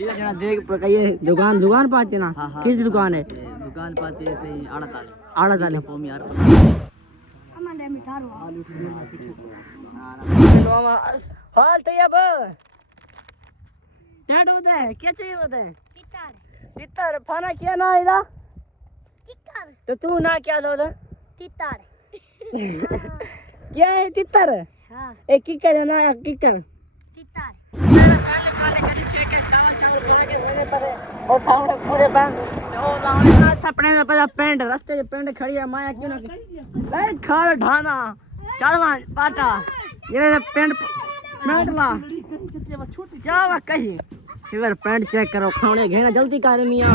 ये जना देख पकाइए दुकान दुकान पाते ना। किस दुकान है? दुकान पाते सही आड़ा ताले पोमी यार अमन दे मिठारो आलू ठंडे में पीछे मामा हाल तो अब क्या होता है? क्या चाहिए बताए? तितर तितर खाना क्या ना इधर तितर तो तू ना क्या था तितर क्या है तितर? हां एक किकर है ना किकर तितर और सामने पूरे बैंक और लाने ना सपने में पता पेंट रास्ते पेंट खड़ी है माया क्यों ना लाइट खार ढाना चलवा पाटा ये पेंट ला जावा कहीं फिर पेंट चेक करो खाने घेना जल्दी कर मियां।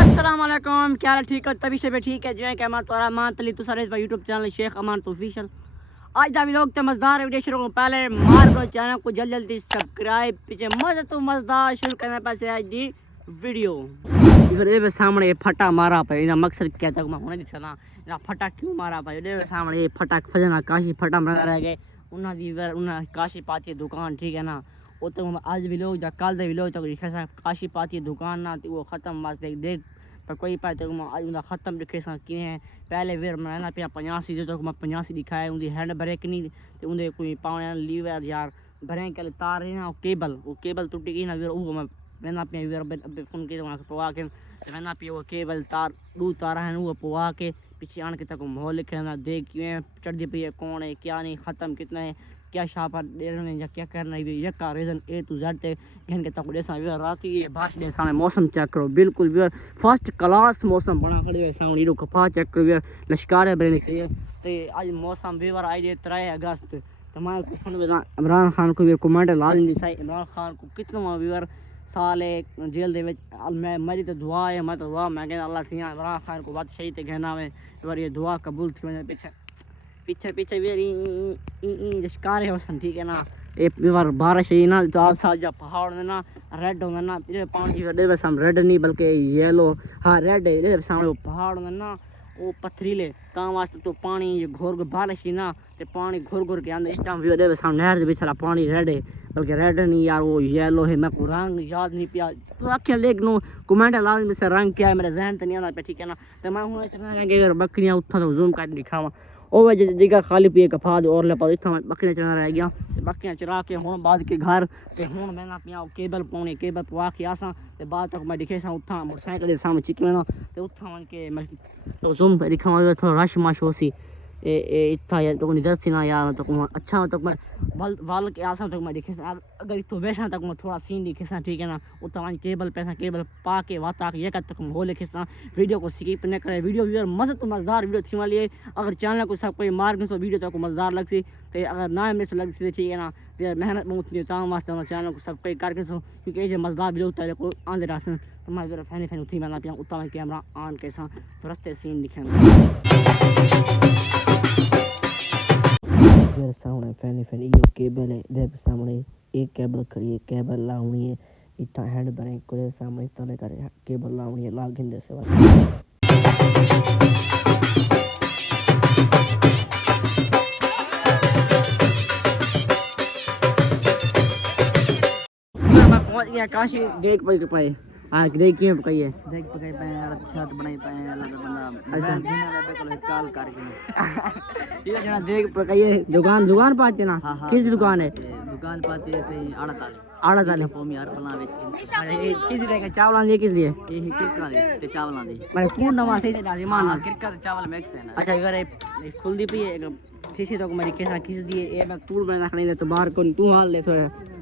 अस्सलाम वालेकुम क्या हाल ठीक है तभी से भी ठीक है जो कि मैं तुम्हारा मान तली तो सारे यूट्यूब चैनल शेख अमान ऑफिशियल आज दा लोग तो मजेदार वीडियो शुरू करो पहले मार दो चैनल को जल्दी जल्दी सब्सक्राइब पीछे मजे तो मजेदार शुरू करने पैसे आज दी वीडियो इधर ये सामने ये फटा मारा पे इना मकसद क्या था मैं होने दिखा ना इना फटा क्यों मारा पे ये सामने ये फटा फजना काशी फटा मरा रह गए उन्ना दी उन्ना काशी पाती दुकान ठीक है ना वो तो आज भी लोग जा कल दे लोग तो दिखा काशी पाती दुकान ना वो खत्म बस देख देख पर कोई पाए तो आज उनका खत्म दिखे सा किए हैं पहले वेर मैं पे 85 जो तो मैं 85 दिखाया उनकी हैंड ब्रेक नहीं तो उनके कोई पाने लीवर यार ब्रेक के तार है ना वो केबल टूटी गई ना वेर वो मैं पे वेर फोन के वहां पवा के मैं पे वो केबल तार दो तार है वो पवा के पीछे आन के तक मोह लिखे ना देख क्यों चढ़ पे है कौन है क्या नहीं खत्म कितना है क्या शापा देने या क्या करना है ये का रीजन ए टू जेड ते घन के तक जैसा रात ये बारिश दे सामने मौसम चेक करो बिल्कुल भी फर्स्ट क्लास मौसम बना खड़े है सामने रो कपा चेक करो लश्कारे बने ते आज मौसम भी आज 3 अगस्त तमाम क्वेश्चन इमरान खान को कमेंट ला दी सही इमरान खान को कितना व्यूअर साल जेल दे मैं मेरी तो दुआ है मैं तो दुआ मैं कहना अल्लाह सिया इमरान खान को बात सही ते कहना में ये दुआ कबूल थी वने पीछे पीछे पीछे भी शिकार है वसन ठीक है ना एक बार बारिश ही ना तो आप साथ जब पहाड़ में ना रेड होगा ना ये पानी बस हम रेड नहीं बल्कि येलो हाँ रेड है सामने वो पहाड़ में ना वो पथरीले काम वास्ते तो पानी घोर घोर बारिश ही ना तो पानी घोर घोर के अंदर इस टाइम भी सामने नहर बेचारा पानी रेड है बल्कि रेड नहीं यार वो येलो है मैं रंग याद नहीं पिया तो आखिर देख लो कमेंट लाल में से रंग क्या है मेरे जहन तो नहीं आता ठीक है ना तो मैं हूँ अगर बकरियाँ उठा तो जूम कर दिखावा और जगह खाली पिए कफा और ले पाओ इतना बकरियाँ चढ़ा रह गया बकरियाँ चरा के हूँ बाद के घर ते हूँ मैं ना पिया केबल पाने केबल पवा के आसा ते बाद तक मैं दिखे सा उठा मोटरसाइकिल सामने चिक में ना ते उठा मन के मैं तो जूम कर दिखावा थोड़ा रश मश होसी इतना या तो निदर सी ना यार तो अच्छा तो मैं वाल के आसा तो मैं दिखे अगर इतो वैसा तक मैं थोड़ा सीन दिखे सा ठीक है ना उतना मन केबल पैसा केबल पा के वाता ये तक हो लिखे सा वीडियो को स्किप न करे वीडियो व्यूअर मस्त मजेदार वीडियो थी वाली है अगर चैनल को सब कोई मार्ग तो वीडियो तक मजेदार लगती तो अगर ना मेरे से लग सी ठीक है ना फिर मेहनत बहुत ताम वास्ते चैनल को सब कोई करके सो क्योंकि ये मजेदार वीडियो होता है को आंदे रासन तो मैं फिर फैनी फैनी उठी मैं पिया उतना कैमरा ऑन के सा रस्ते सीन दिखे मेरे सामने फैनी फैनी ये केबल है इधर सामने एक केबल खड़ी है केबल लाउनी है इतना हैंड ब्रेक को सामने इतना करे केबल लाउनी है लाग हिंदे से मैं पहुंच गया काशी देख पाए हाँ देख क्यों पकाई है देख पकाई पाए यार छत बनाई पाए यार बंदा अच्छा बिना रबे को काल करके ये जना देख पकाई है दुकान पाते ना किस दुकान है दुकान पाती है सही आड़ा ताले पोमी यार फला बेच ये किस लिए चावल लिए किस लिए ये किरका दे ते चावल दे माने कौन नवा सही से डाली मान किरका चावल मिक्स है ना अच्छा इधर खुल दी पई है किसी तो मेरी कैसा किस दिए ये मैं टूल में रखने दे तो बाहर को तू हाल ले सो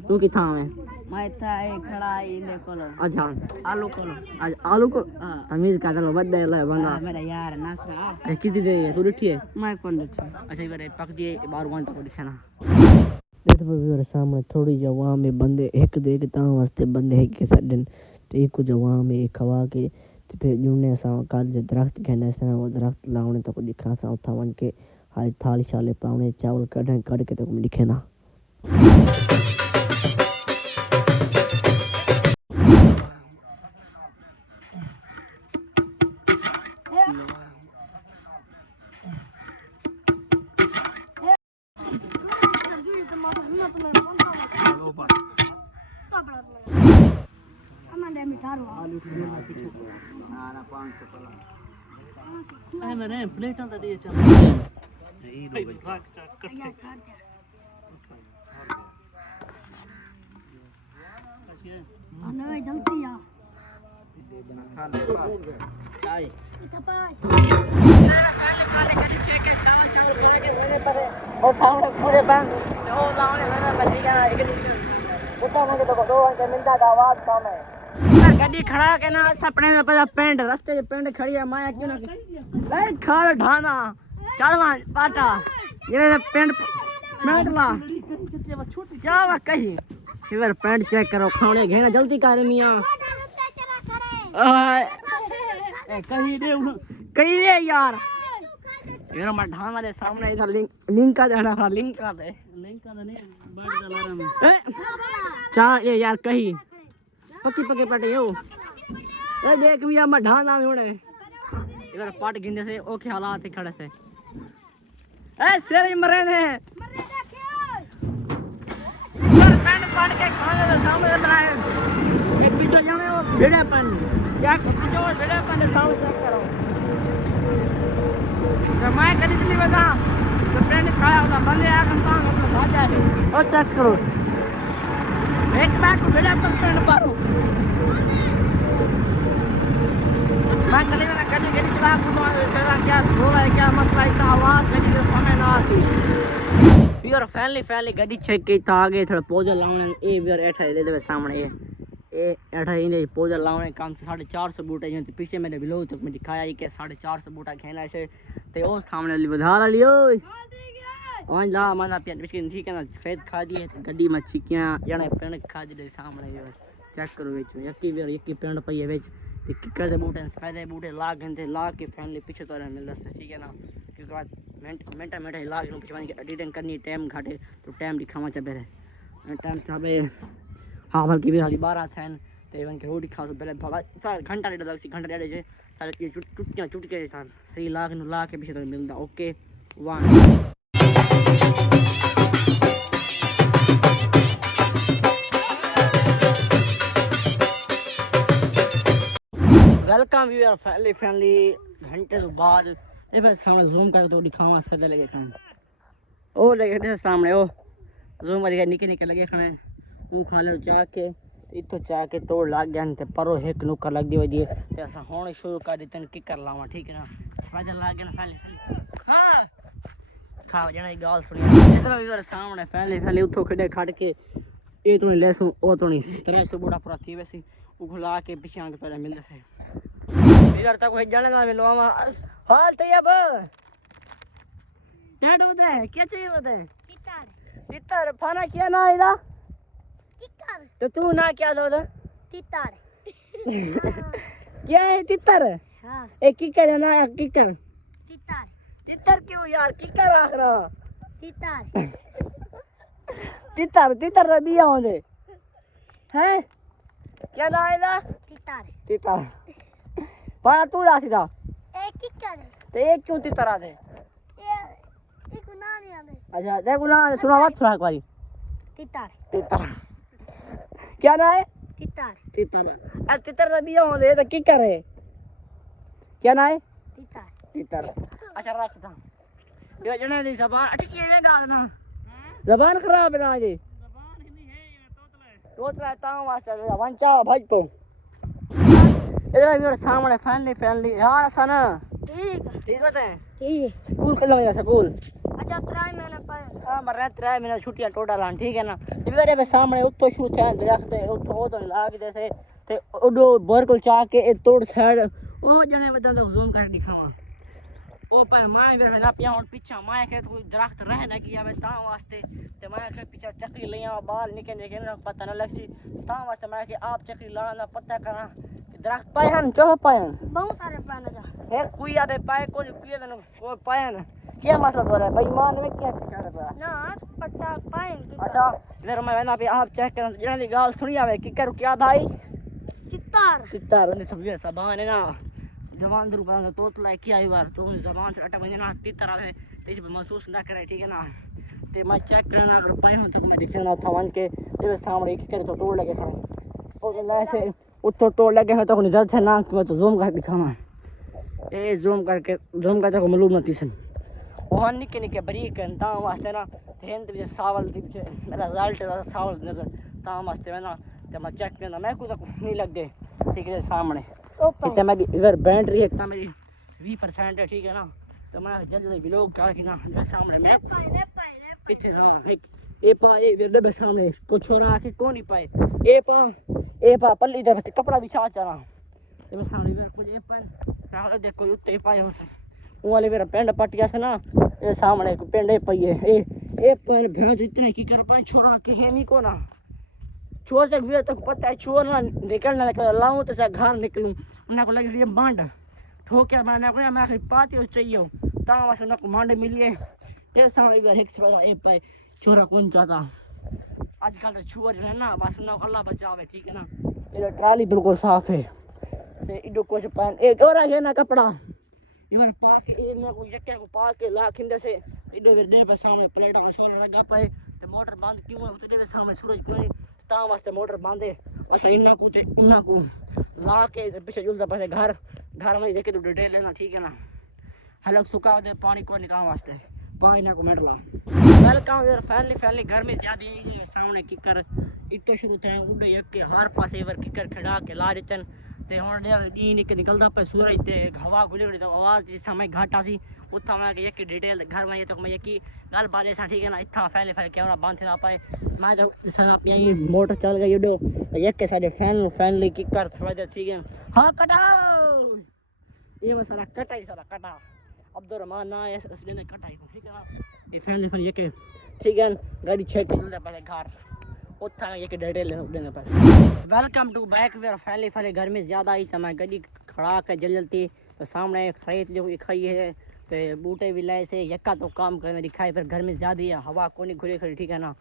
तू किथा है मैं था एक खड़ा इने को अच्छा आलू को आज आलू को हां तमीज का चलो बदे ले बंदा मेरा यार नासरा अरे किस दी दे तू उठी है मैं कौन उठी अच्छा इधर पक दिए बाहर वन तो दिखाना देख पे मेरे सामने थोड़ी जवां में बंदे एक दे के ता वास्ते बंदे है के सडन तो एक जवां में एक खवा के ते फिर जुने सा काल दरख्त कहने से वो दरख्त लाउने तो दिखा सा उठा वन के हाय थाली शाले पाउने चावल कढ़ के तो लिखे ना लो पर अमन मिठारो आलू की ना पीछे ना 500 पला ए मैंने प्लेटां तो दिए चल ई लो भाई राख कट्टे अरे जल्दी आ चाय और सामने पूरे बैंक वो लाने मैंने बच्ची का एक उतना मुझे तो 2 घंटे मिलता था आवाज कम है गड्डी खड़ा के ना सपने में पता पेंट रास्ते में पेंट खड़ी है माया क्यों ना लाइट खाड़ ढाना चढ़वा पाटा ये पेंट पेंट ला जावा कहीं फिर पेंट चेक करो खाने घेना जल्दी कर मियां कहीं दे यार यार मैं ढामा दे सामने इधर लिंक का देना लिंक का दे नहीं बैठ जा आराम चा ये यार कहीं पक्की पटे यो ए देख मियां मैं ढाना में होने इधर पाट गिंदे से ओके हालात है खड़े से ए शेर मरे ने पेंट पाट के खाने दे सामने बनाए एक पीछे जाने वो भेड़े पन क्या पीछे वो भेड़े पन के सामने चेक करो तो मैं कभी चली बता तो पेंट खाया होता बंदे आ कम काम अपना भाजा है और चेक करो एक बार को भेड़े पन पेंट मारो मैं कभी मेरा कभी चला पूछा क्या हो रहा है क्या मसला है क्या आवाज कभी समय ना आसी फिर फैमिली गड्डी चेक की था आगे थोड़ा पौधा लाने ए बियर ऐठा दे दे सामने ए ऐठा इने पौधा लाने काम 450 बूटे जो पीछे मैंने ब्लॉग तक में दिखाया कि 450 बूटा खेना ऐसे ते ओ सामने बधा लियो वन ला माना पिया बिस्किट ठीक है ना सफेद खा दिए गड्डी में छिकियां जने पेड़ खा दे सामने चेक करो विच यकी पेड़ पई है विच ते किकर दे बूटे सफेद बूटे ला गंदे ला के फैमिली पीछे तो मिलदा ठीक है ना क्योंकि बाद मिनट ला के पिछवानी एडिटिंग करनी टाइम घाटे तो टाइम दिखावा चबे टाइम छबे हां बल्कि भी हाली 12 थे ते वन के रोटी खा तो पहले थोड़ा घंटा डेढ़ घंटा डेढ़ जे सारे चुटकियां चुटके साथ सही ला के पीछे तो मिलदा ओके 1 वेलकम व्यूअर फैमिली घंटे तो बाद ये फिर सामने जूम करके तो दिखावा सदा लगे खाने ओ लगे सामने ओ जूम वाली निके लगे खाने तू खा लो चाह के इतो चाह के तोड़ लाग गया ते परो एक नुक्कर लग दी वदी ते असा होने शुरू कर देतन की कर लावा ठीक है ना फायदा लाग गया फैमिली हां खाओ जने गाल सुनी इधर व्यूअर सामने फैमिली उठो खड़े खड़ के ए तो लेसो ओ तो नहीं 300 बूढ़ा पूरा थी वैसे उखला के पीछे आके पहले मिल से इधर तक हो जाने ना मिलो हम हाल तैयार क्या होता है क्या चाहिए होता है तितर खाना क्या ना इधर तितर तो तू ना क्या होता तितर क्या है तितर हां एक किकर है ना किकर तितर क्यों यार किकर आख रहा तितर बिया होंगे हैं क्या ना है इधर तितर पाना तू ला सीधा एक किकर ते एक क्यों तितर आते एक ना नहीं आते अच्छा देखो ना सुना मत सुना एक बारी तितर क्या ना है तितर का बिया होंगे तो किकर है क्या ना है तितर अच्छा रख था ये जने दी जबान अटकी है गाल ना जबान खराब है ना जी जबान हिंदी है तोतला ताऊ वास्ते वंचा भज तो इधर मेरे सामने फैमिली यार सना ठीक होते हैं ठीक स्कूल खुला है स्कूल अच्छा 3 महीने पर हां मरे 3 महीने छुट्टियां टोटल आन ठीक है ना मेरे पे सामने उत्तो शू थे दरख्त उत्तो तो लाग जैसे ते ओडो बरकुल चा के तोड़ साइड ओ जने बता दो जूम कर दिखावा ओ पर मां मेरे ना पिया और पीछे मां के तो दरख्त रह ना किया मैं ता वास्ते ते मां के पीछे चक्री ले आ बाल निकल के ना पता ना लगसी ता वास्ते मां के आप चक्री लाना पता करा दरख्त पायन चो पायन बहुत सारे पायन जा है कोई आबे पाए कोई न कोई पायन क्या मसला तो है बेईमान में क्या कर रहा ना पता पायन अच्छा इधर मैं ना पे आप चेक कर जने गाल सुनी आवे कि कर क्या भाई तितर ने सब ये जबान है ना जबान दर बंद तोतला क्या आई बार तो जबान से अटक बजना तितर है इस पे महसूस ना करे ठीक है ना ते मैं चेक करना अगर पाए हो तो मैं दिखाना था वन के तेरे सामने एक करे तो तोड़ लगे खड़ा और मैं से उठो तोड़ लगे हो तो नजर से ना कि मैं तो जूम कर दिखाना ए जूम करके जूम करके को मालूम नहीं सन वो निके निके बरीक ता वास्ते ना ध्यान दे सावल दी मेरा रिजल्ट सावल नजर ता वास्ते मैं ना ते मैं चेक करना मैं को नहीं लग दे ठीक है सामने इतने मैं इधर बैटरी है इतना मेरी 20% है ठीक है ना तो मैं जल्दी व्लॉग करके ना सामने मैं पीछे हाँ ए पा ए वेरे बे सामने को छोरा आके कौन नहीं पाए ए पा पल्ली दे कपड़ा बिछा चला ते मैं सामने वेरे कुछ ए पन साले देखो उत्ते पाए हो वो वाले मेरा पेंड पटिया से ना ये सामने को पेंड पई है ए पर भैंस इतने की कर पाए छोरा के है नहीं को ना चोर तक वे तक पता है चोर ना निकलने लगा लाऊं तो से घर निकलूं उन्हें को लगी ये बांड ठोकर मैंने को मैं आखिर पाती हो चाहिए ता वस न को मांडे मिलिए ये सामने इधर एक छोरा ए पाए छोरा कौन चाहता आजकल तो चोर जो है ना बस ना अल्लाह बचावे ठीक है ना ये ट्राली बिल्कुल साफ है ते इडो कुछ पान ए छोरा है ना कपड़ा इवन पाके ए मैं को यक्के को पाके ला खिंदे से इडो दे पे सामने प्लेट में सोना लगा पाए ते मोटर बंद क्यों है उतने पे सामने सूरज कोई ता वास्ते मोटर बांधे और इन्ना को ला के पीछे जुलता पड़े घर में जेके तो डिटेल लेना ठीक है ना हलक सुखा दे पानी को निकाल वास्ते पानी ना को मेटला वेलकम यार फैमिली घर में ज्यादा सामने किकर इतो शुरू थे उड़े यके हर पासे वर किकर खड़ा के ला देचन ते हुन यार दी निकलदा पे सूरज ते हवा गुली तो आवाज जिस समय घाटा सी उथा मैं यके डिटेल घर में ये तो मैं यकी गल बारे सा ठीक है ना इथा फैमिली कैमरा बंद ना पाए मैं तो सना यही मोटर चल गई उडो यके साडे फैमिली किकर थोड़ा दे ठीक है हां कटाओ ये मसाला कटाई सारा कटा अब्दुल रहमान ना है इसलिए ने कटाई ठीक है ना ये फैमिली यके ठीक है गाड़ी छेड़ के चलता पहले घर उठा ये के डिटेल लेने पर welcome to back where family घर में ज़्यादा ही समय गड्डी खड़ा कर जल्दी तो सामने खरीद जो खाई है तो बूटे भी लाए से यक्का तो काम करने दिखाई पर घर में ज़्यादा ही हवा को नहीं घुरे खड़ी ठीक है ना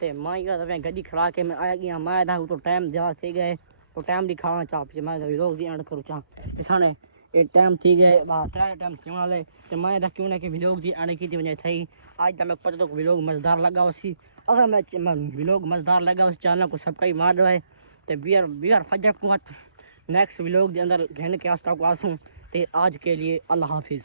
तो मैं गड्डी खड़ा के मैं आया गया मैं था तो टाइम ज़्यादा से गए तो टाइम दिखावा चाह मैं लोग एंड करूँ चाह सामने एक टाइम थी गए त्रै टाइम थी वाले तो मैं क्यों ना कि विलोग जी आने की वजह थी आज तक मैं पता तो विलोग मज़ेदार लगा उसी अगर मैं विलोग मज़ेदार लगा उस चैनल को सब्सक्राइब मार रहा है तो बियर फजर कुआत नेक्स्ट विलोग के अंदर घेन के आस्ता को आसूँ तो आज के लिए अल्लाह हाफिज़।